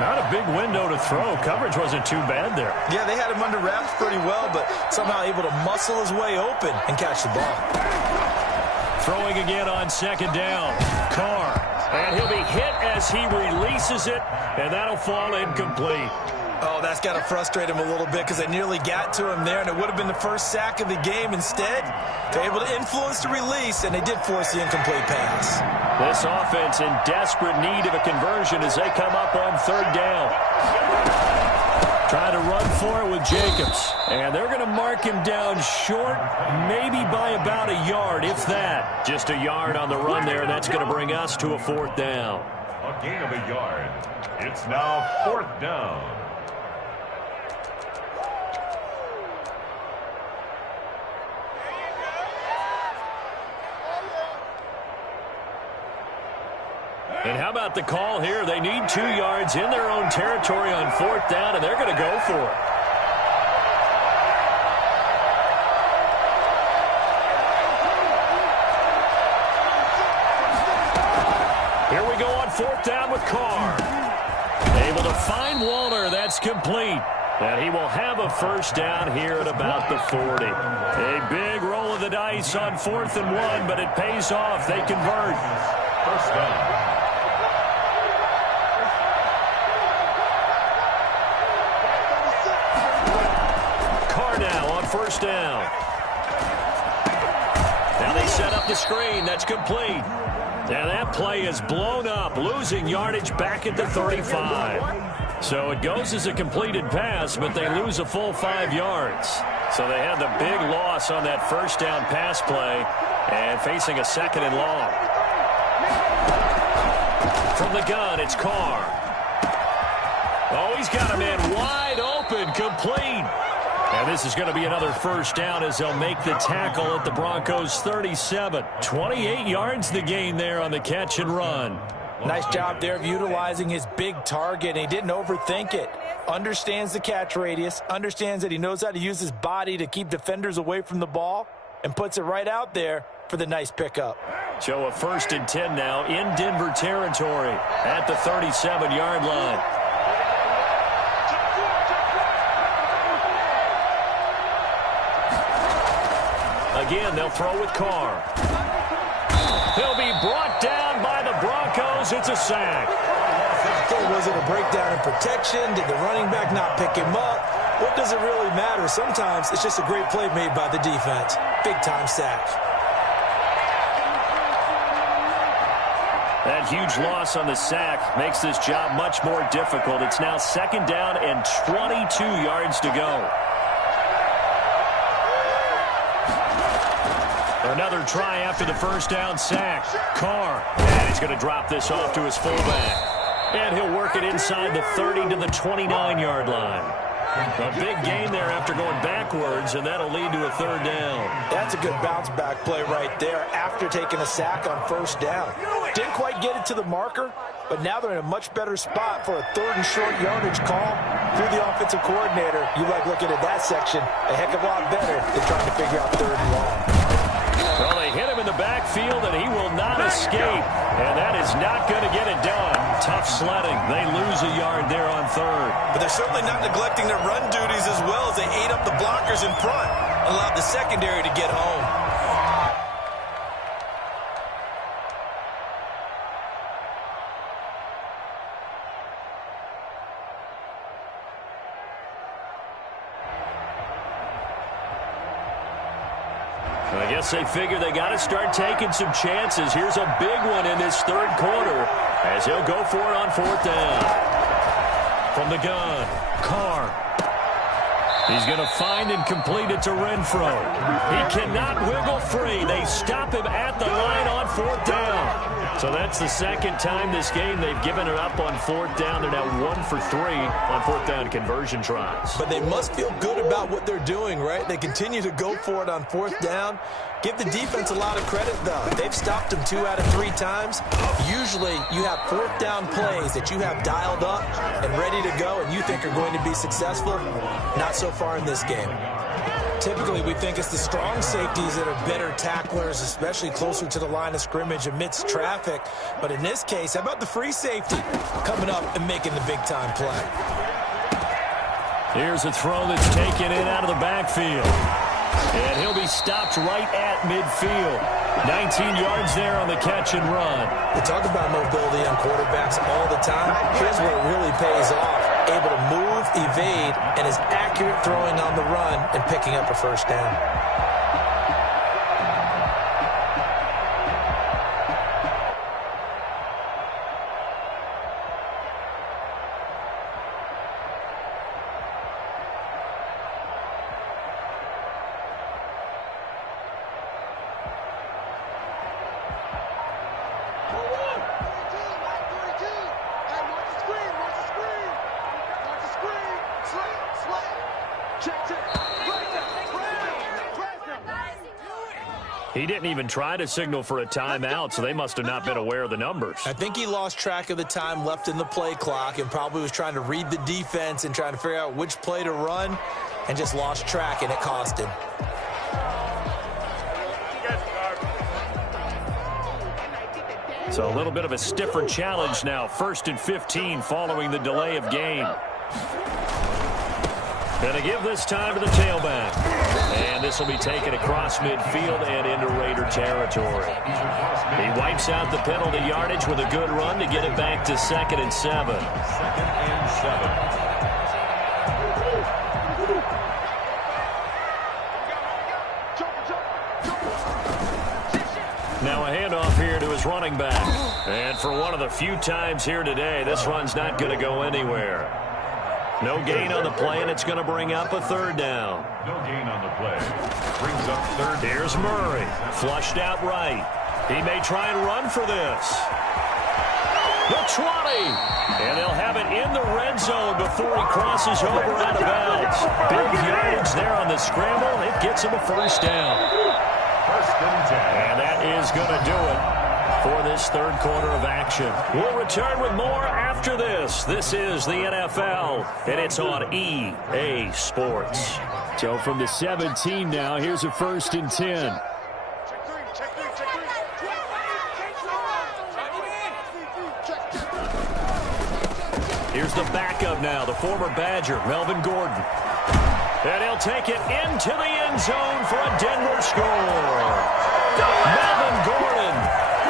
Not a big window to throw. Coverage wasn't too bad there. Yeah, they had him under wraps pretty well, but somehow able to muscle his way open and catch the ball. Throwing again on 2nd down. Carr. And he'll be hit as he releases it, and that'll fall incomplete. Oh, that's got to frustrate him a little bit because they nearly got to him there, and it would have been the first sack of the game. Instead, they're able to influence the release, and they did force the incomplete pass. This offense in desperate need of a conversion as they come up on 3rd down. Trying to run for it with Jacobs. And they're going to mark him down short, maybe by about a yard, if that. Just a yard on the run there. That's going to bring us to a 4th down. A gain of a yard. It's now 4th down. And how about the call here? They need 2 yards in their own territory on 4th down, and they're going to go for it. Here we go on 4th down with Carr. Able to find Waller. That's complete. And he will have a 1st down here at about the 40. A big roll of the dice on 4th and 1, but it pays off. They convert. 1st down. Now on 1st down. Now they set up the screen. That's complete. And that play is blown up, losing yardage back at the 35. So it goes as a completed pass, but they lose a full 5 yards. So they had the big loss on that first down pass play and facing a 2nd and long. From the gun, it's Carr. Oh, he's got a man wide open, complete. And this is going to be another first down as they'll make the tackle at the Broncos' 37. 28 yards the gain there on the catch and run. Nice job there of utilizing his big target. He didn't overthink it. Understands the catch radius, understands that he knows how to use his body to keep defenders away from the ball, and puts it right out there for the nice pickup. So a 1st and 10 now in Denver territory at the 37-yard line. Again, they'll throw with Carr. He'll be brought down by the Broncos. It's a sack. Was it a breakdown in protection? Did the running back not pick him up? What does it really matter? Sometimes it's just a great play made by the defense. Big-time sack. That huge loss on the sack makes this job much more difficult. It's now 2nd down and 22 yards to go. Another try after the first down sack. Carr. And he's going to drop this off to his fullback. And he'll work it inside the 30 to the 29-yard line. A big gain there after going backwards, and that'll lead to a 3rd down. That's a good bounce-back play right there after taking a sack on 1st down. Didn't quite get it to the marker, but now they're in a much better spot for a 3rd and short yardage call. If you're the offensive coordinator, you like looking at that section a heck of a lot better than trying to figure out 3rd and long. Well, they hit him in the backfield, and he will not escape. And that is not going to get it done. Tough sledding. They lose a yard there on 3rd. But they're certainly not neglecting their run duties as well as they ate up the blockers in front, allowed the secondary to get home. I guess they figure they got to start taking some chances. Here's a big one in this 3rd quarter as he'll go for it on 4th down. From the gun, Carr. He's going to find and complete it to Renfro. He cannot wiggle free. They stop him at the line on 4th down. So that's the 2nd time this game they've given it up on 4th down. They're now 1 for 3 on 4th down conversion tries. But they must feel good about what they're doing, right? They continue to go for it on 4th down. Give the defense a lot of credit, though. They've stopped them 2 out of 3 times. Usually, you have 4th down plays that you have dialed up and ready to go and you think are going to be successful. Not so far in this game. Typically, we think it's the strong safeties that are better tacklers, especially closer to the line of scrimmage amidst traffic. But in this case, how about the free safety coming up and making the big-time play? Here's a throw that's taken in out of the backfield. And he'll be stopped right at midfield. 19 yards there on the catch and run. We talk about mobility on quarterbacks all the time. Here's where it really pays off. Able to move, evade, and is accurate throwing on the run and picking up a 1st down. He didn't even try to signal for a timeout, so they must have not been aware of the numbers. I think he lost track of the time left in the play clock and probably was trying to read the defense and trying to figure out which play to run and just lost track, and it cost him. So a little bit of a stiffer challenge now. 1st and 15 following the delay of game. Going to give this time to the tailback. And this will be taken across midfield and into Raider territory. He wipes out the penalty yardage with a good run to get it back to 2nd and 7. 2nd and 7. Now a handoff here to his his running back. And for one of the few times here today, this run's not going to go anywhere. No gain on the play, and it's going to bring up a third down. No gain on the play. Brings up third. Here's Murray. Flushed out right. He may try and run for this. The 20. And they'll have it in the red zone before he crosses over out of bounds. Big yardage there on the scramble. It gets him a first down. First and 10. And that is going to do it for this third quarter of action. We'll return with more after this. This is the NFL, and it's on EA Sports. So from the 17 now, here's a first and 10. Here's the backup now, the former Badger, Melvin Gordon. And he'll take it into the end zone for a Denver score. Melvin Gordon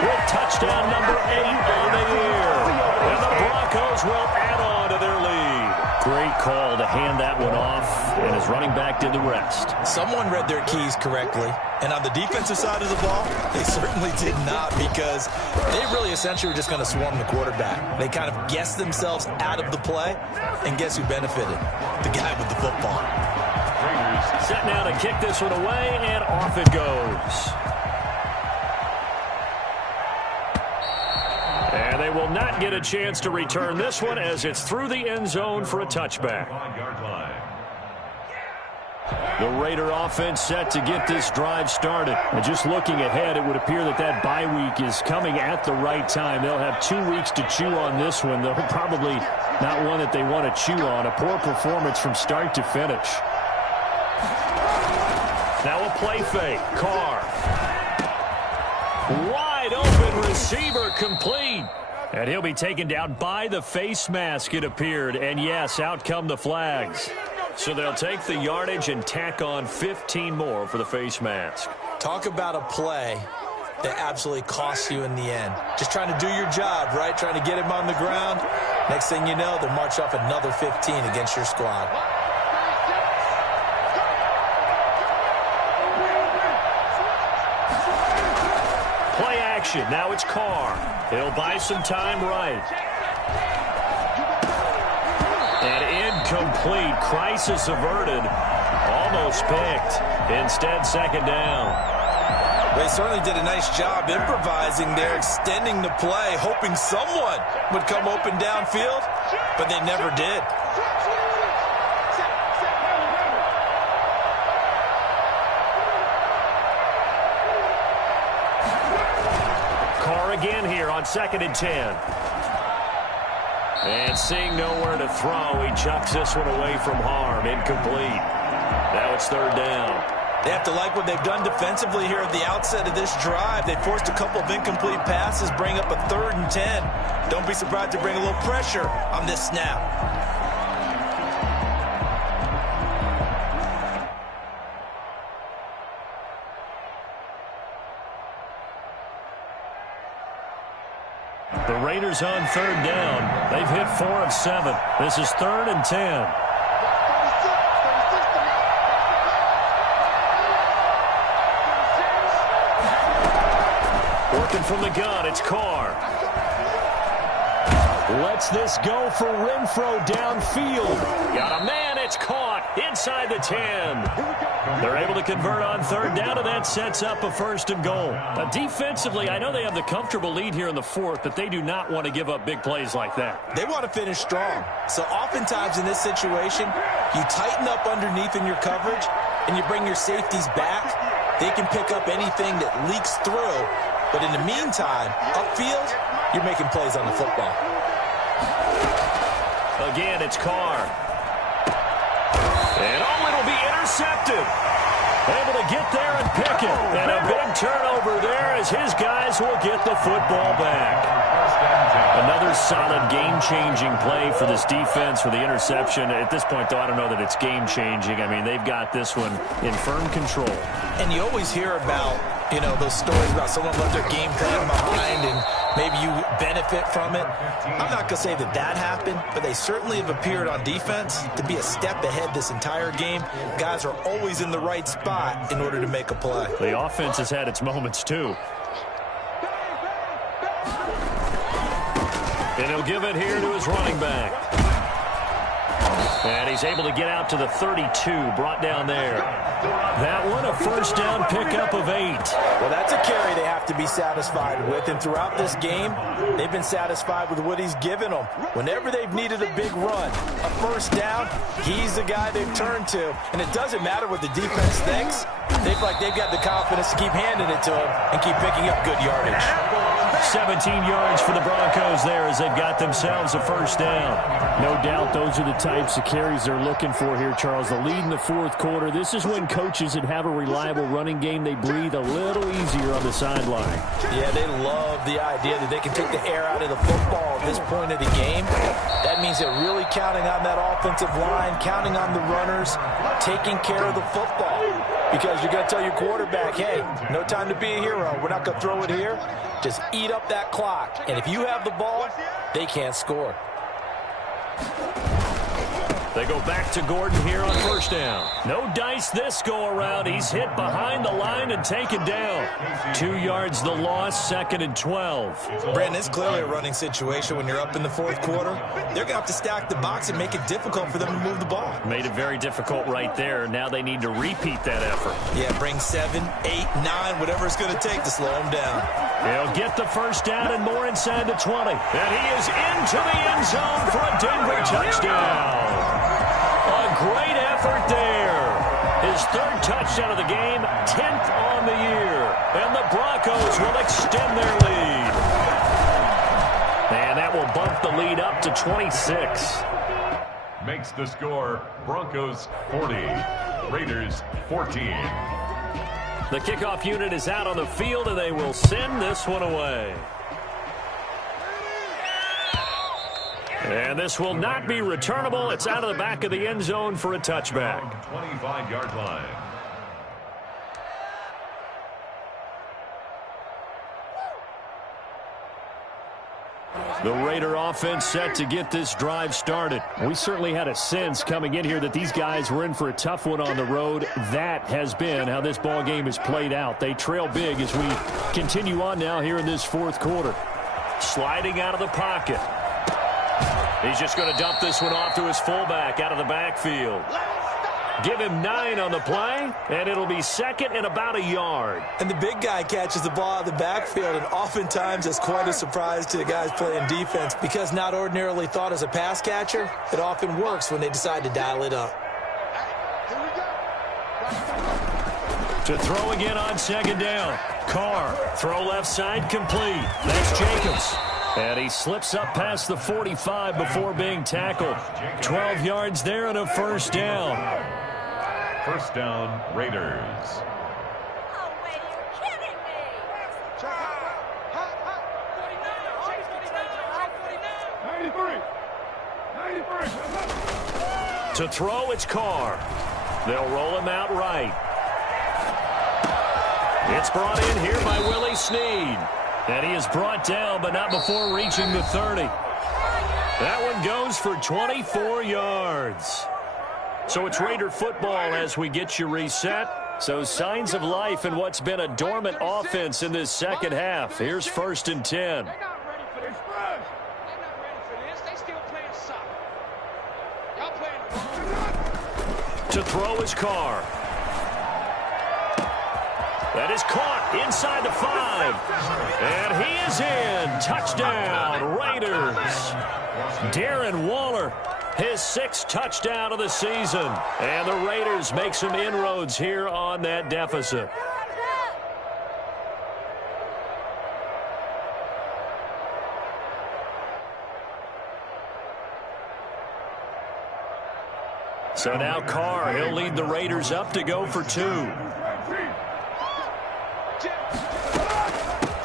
with touchdown number 8 on the year. And the Broncos will add on to their lead. Great call to hand that one off, and his running back did the rest. Someone read their keys correctly, and on the defensive side of the ball, they certainly did not, because they really essentially were just going to swarm the quarterback. They kind of guessed themselves out of the play, and guess who benefited? The guy with the football. Set now to kick this one away, and off it goes. And they will not get a chance to return this one as it's through the end zone for a touchback. The Raider offense set to get this drive started. And just looking ahead, it would appear that that bye week is coming at the right time. They'll have 2 weeks to chew on this one, though probably not one that they want to chew on. A poor performance from start to finish. Now a play fake. Carr. Wide open receiver, complete. And he'll be taken down by the face mask, it appeared. And yes, out come the flags. So they'll take the yardage and tack on 15 more for the face mask. Talk about a play that absolutely costs you in the end. Just trying to do your job, right? Trying to get him on the ground. Next thing you know, they'll march off another 15 against your squad. Play action. Now it's Carr. He'll buy some time right. And incomplete. Crisis averted. Almost picked. Instead, second down. They certainly did a nice job improvising there, extending the play, hoping someone would come open downfield, but they never did. Carr again here on 2nd and 10. And seeing nowhere to throw, he chucks this one away from harm. Incomplete. Now it's third down. They have to like what they've done defensively here at the outset of this drive. They forced a couple of incomplete passes, bring up a 3rd and 10. Don't be surprised to bring a little pressure on this snap. The Raiders on 3rd down. They've hit 4 of 7. This is 3rd and 10. Working from the gun, it's Carr. Lets this go for Renfro downfield. Got a man, it's caught inside the 10. They're able to convert on 3rd down, and that sets up a 1st and goal. Defensively, I know they have the comfortable lead here in the 4th, but they do not want to give up big plays like that. They want to finish strong. So oftentimes in this situation, you tighten up underneath in your coverage, and you bring your safeties back. They can pick up anything that leaks through. But in the meantime, upfield, you're making plays on the football. Again, it's Carr. And it'll be intercepted. Able to get there and pick it. And a big turnover there as his guys will get the football back. Another solid game-changing play for this defense for the interception. At this point, though, I don't know that it's game-changing. I mean, they've got this one in firm control. And you always hear about, you know, those stories about someone left their game plan behind and maybe you benefit from it. I'm not going to say that that happened, but they certainly have appeared on defense to be a step ahead this entire game. Guys are always in the right spot in order to make a play. The offense has had its moments, too. And he'll give it here to his running back. And he's able to get out to the 32, brought down there. That one, a first down pickup of 8. Well, that's a carry they have to be satisfied with. And throughout this game, they've been satisfied with what he's given them. Whenever they've needed a big run, a first down, he's the guy they've turned to. And it doesn't matter what the defense thinks. They feel like they've got the confidence to keep handing it to him and keep picking up good yardage. 17 yards for the Broncos there as they've got themselves a first down. No doubt those are the types of carries they're looking for here, Charles. The lead in the fourth quarter. This is when coaches that have a reliable running game, they breathe a little easier on the sideline. Yeah, they love the idea that they can take the air out of the football at this point of the game. That means they're really counting on that offensive line, counting on the runners, taking care of the football. Because you're going to tell your quarterback, hey, no time to be a hero. We're not going to throw it here. Just eat up that clock. And if you have the ball, they can't score. They go back to Gordon here on first down. No dice this go-around. He's hit behind the line and taken down. 2 yards the loss, 2nd and 12. Brandon, it's clearly a running situation when you're up in the fourth quarter. They're going to have to stack the box and make it difficult for them to move the ball. Made it very difficult right there. Now they need to repeat that effort. Yeah, bring 7, 8, 9, whatever it's going to take to slow them down. He'll get the first down and more inside the 20. And he is into the end zone for a Denver touchdown. A great effort there. His 3rd touchdown of the game, 10th on the year. And the Broncos will extend their lead. And that will bump the lead up to 26. Makes the score Broncos 40, Raiders 14. The kickoff unit is out on the field, and they will send this one away. And this will not be returnable. It's out of the back of the end zone for a touchback. 25-yard line. The Raider offense set to get this drive started. We certainly had a sense coming in here that these guys were in for a tough one on the road. That has been how this ball game has played out. They trail big as we continue on now here in this fourth quarter. Sliding out of the pocket. He's just going to dump this one off to his fullback out of the backfield. Give him 9 on the play, and it'll be 2nd and about a yard. And the big guy catches the ball out of the backfield, and oftentimes it's quite a surprise to the guys playing defense because not ordinarily thought as a pass catcher, it often works when they decide to dial it up. To throw again on 2nd down. Carr, throw left side, complete. That's Jacobs. And he slips up past the 45 before being tackled. 12 yards there and a first down. First down, Raiders. Oh, wait, you're kidding me. To throw, it's Carr. They'll roll him out right. It's brought in here by Willie Snead. And he is brought down, but not before reaching the 30. That one goes for 24 yards. So it's Raider football as we get you reset. So signs of life in what's been a dormant offense in this second half. Here's 1st and 10. They're not ready for this. They're not ready for this. They still playing soccer. Y'all playing. To throw is Carr. That is caught inside the 5. And he is in. Touchdown, Raiders. Darren Waller, his 6th touchdown of the season. And the Raiders make some inroads here on that deficit. So now Carr, he'll lead the Raiders up to go for 2.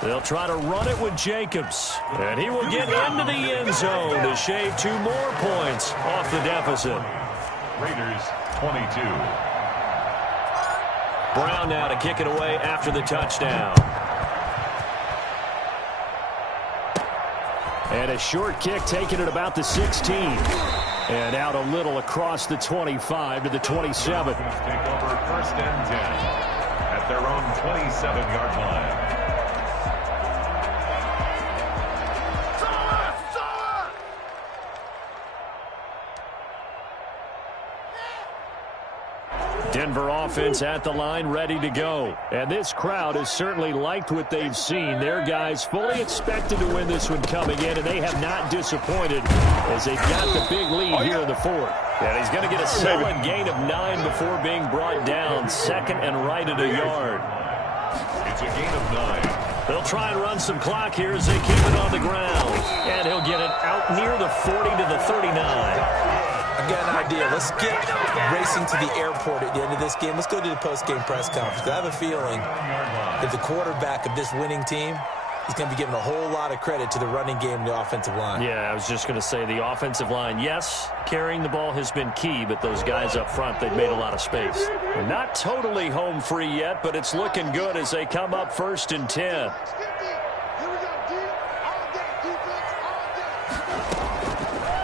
They'll try to run it with Jacobs. And he will get into the end zone to shave 2 more points off the deficit. Raiders 22. Brown now to kick it away after the touchdown. And a short kick taken at about the 16. And out a little across the 25 to the 27. Take over 1st and 10 at their own 27-yard line. Denver offense at the line, ready to go. And this crowd has certainly liked what they've seen. Their guys fully expected to win this one coming in, and they have not disappointed as they've got the big lead here in the fourth. And he's going to get a solid gain of 9 before being brought down, second and right at a yard. It's a gain of 9. They'll try and run some clock here as they keep it on the ground. And he'll get it out near the 40 to the 39. I got an idea. Let's get racing to the airport at the end of this game. Let's go to the post-game press conference. I have a feeling that the quarterback of this winning team is going to be giving a whole lot of credit to the running game and the offensive line. Yeah, I was just going to say the offensive line, yes, carrying the ball has been key, but those guys up front, they've made a lot of space. We're not totally home free yet, but it's looking good as they come up 1st and 10.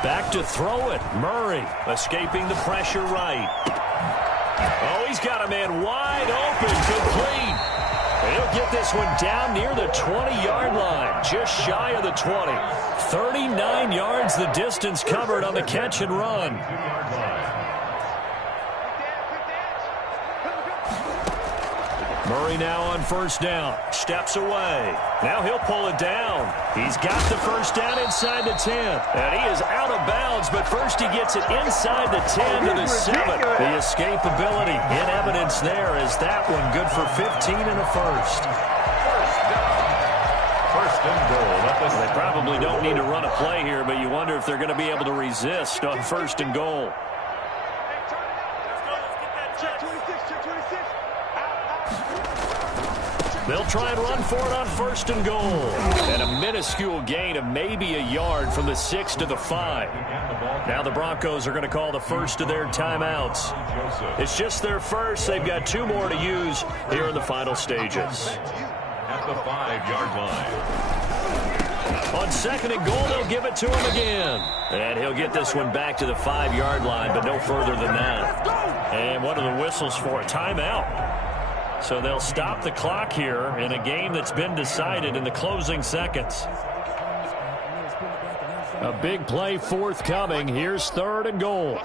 Back to throw it. Murray escaping the pressure right. Oh, he's got a man wide open, complete. And he'll get this one down near the 20-yard line, just shy of the 20. 39 yards the distance covered on the catch and run. Murray now on 1st down. Steps away. Now he'll pull it down. He's got the 1st down inside the 10. And he is out of bounds, but first he gets it inside the 10 to the 7. The escapability in evidence there is that one good for 15 and a first. First and goal. They probably don't need to run a play here, but you wonder if they're going to be able to resist on 1st and goal. They'll try and run for it on 1st and goal. And a minuscule gain of maybe a yard from the 6 to the 5. Now the Broncos are going to call the first of their timeouts. It's just their first. They've got 2 more to use here in the final stages. At the 5-yard line. On 2nd and goal, they'll give it to him again. And he'll get this one back to the 5-yard line, but no further than that. And what are the whistles for? A timeout. So they'll stop the clock here in a game that's been decided in the closing seconds. A big play forthcoming. Here's 3rd and goal.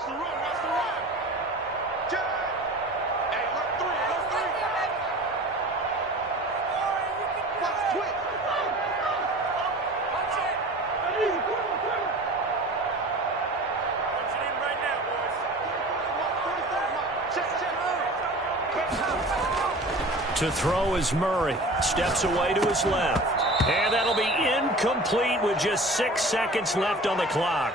To throw is Murray. Steps away to his left. And that'll be incomplete with just 6 seconds left on the clock.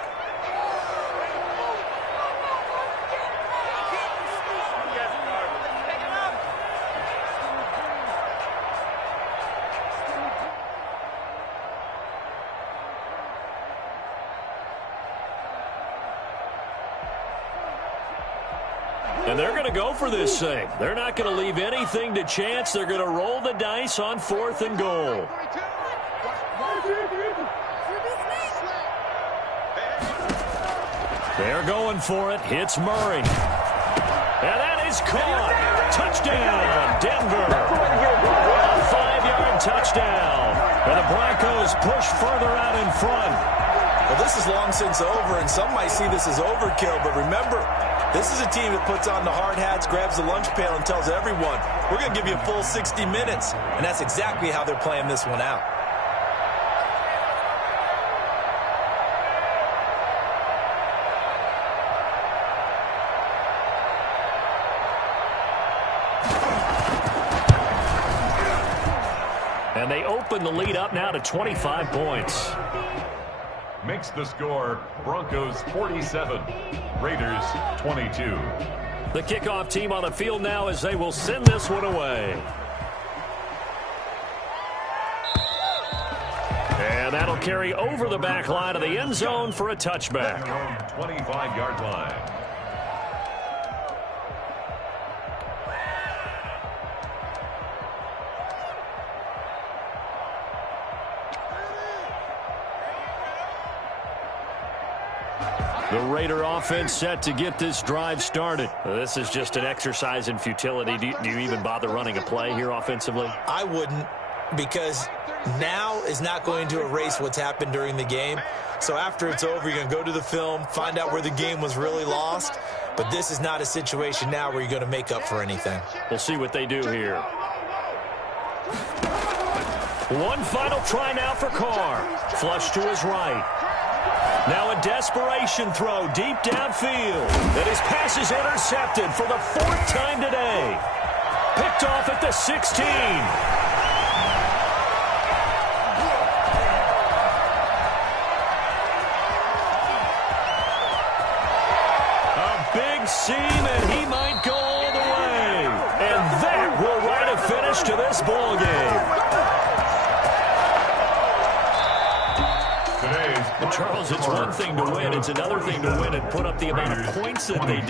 And they're going to go for this thing. They're not going to leave anything to chance. They're going to roll the dice on 4th and goal. They're going for it. Hits Murray. And that is caught. Touchdown, Denver. A 5-yard touchdown. And the Broncos push further out in front. Well, this is long since over, and some might see this as overkill. But remember, this is a team that puts on the hard hats, grabs the lunch pail, and tells everyone, we're going to give you a full 60 minutes. And that's exactly how they're playing this one out. And they open the lead up now to 25 points. Makes the score Broncos 47, Raiders 22. The kickoff team on the field now as they will send this one away. And that'll carry over the back line of the end zone for a touchback. 25-yard line. The Raider offense set to get this drive started. This is just an exercise in futility. Do you even bother running a play here offensively? I wouldn't, because now is not going to erase what's happened during the game. So after it's over, you're going to go to the film, find out where the game was really lost. But this is not a situation now where you're going to make up for anything. We'll see what they do here. One final try now for Carr. Flush to his right. Now a desperation throw deep downfield. And his pass is intercepted for the 4th time today. Picked off at the 16. Seam, and he might go all the way. And that will write a finish to this ball game. Well, Charles, it's one thing to win. It's another thing to win and put up the amount of points that they did.